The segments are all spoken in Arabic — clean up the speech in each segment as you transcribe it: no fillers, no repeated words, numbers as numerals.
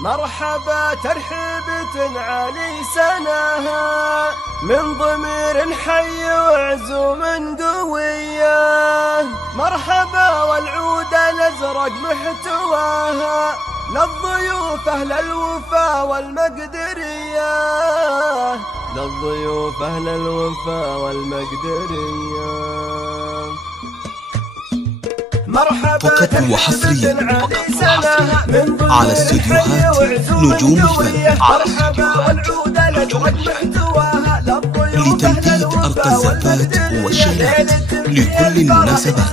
مرحبا ترحيبة علي سناها من ضمير حي وعزوم قوية. مرحبا والعود الأزرق محتواها للضيوف أهل الوفا والمقدرية، للضيوف أهل الوفا والمقدرية. فقط وحصريا على استديوهات نجوم الفن، لتمديد أرض الزفات والشيلات لكل المناسبات.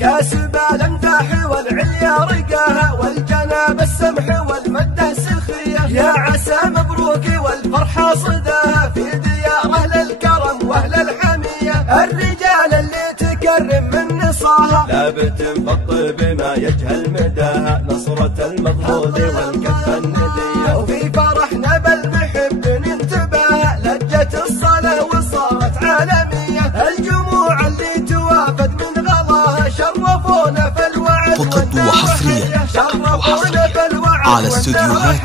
كاسب الامداح والعليا رقاها والجناب السمح والمده سخيه، يا عسى مبروك والفرحه صداها في ديار اهل الكرم واهل الحميه. الرجال اللي تكرم من نصاها لا بتنفض بما يجهل مداها، نصرة المضمود والكف النديه. وفي فرحنا بالمحب ننتبه لجت الصلاه وصارت عالميه. الجموع اللي توافد من غضاها شرفونا في الوعد فقط وحصريا على استديوهات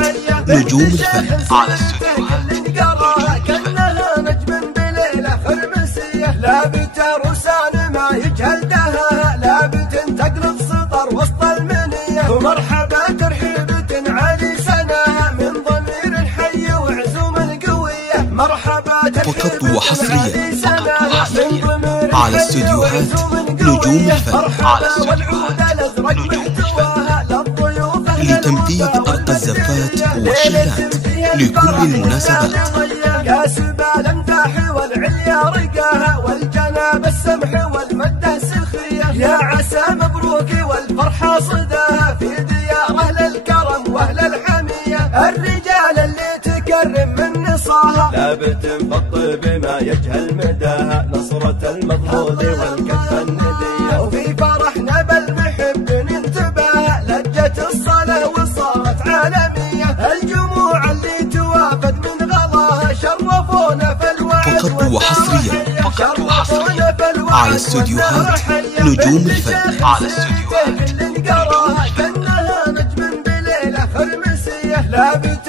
نجوم الفن، على استديوهات كأنها نجم بليلة خرمسية. لابت رسال ما يجهل دها، لابت تقلب سطر وسط المنية. ومرحبا ترحيبة علي سناها من ضمير حي وعزوم قوية. مرحبا فقط وحصريا على استديوهات نجوم الفن، على استديوهات نجوم الفن، لتمديد أرض الزفات والشيلات لكل المناسبات. كاسب الامداح والعليا رقاها والجناب السمح والمده سخيه، يا عسى مبروك والفرحه صداها في ديار اهل الكرم واهل الحميه. الرجال اللي تكرم من نصاها لا بتنفض بما يجهل مداها، نصرة المضمود والكف النديه. وفي فرحنا بالمحب ننتبه لجت الصلاه وصارت عالميه. الجموع اللي توافد من غضاها شرفونا في الوعد فقط وحصريا على استديوهات نجوم الفن، على استديوهات كأنها نجم بليلة خرمسية. لابت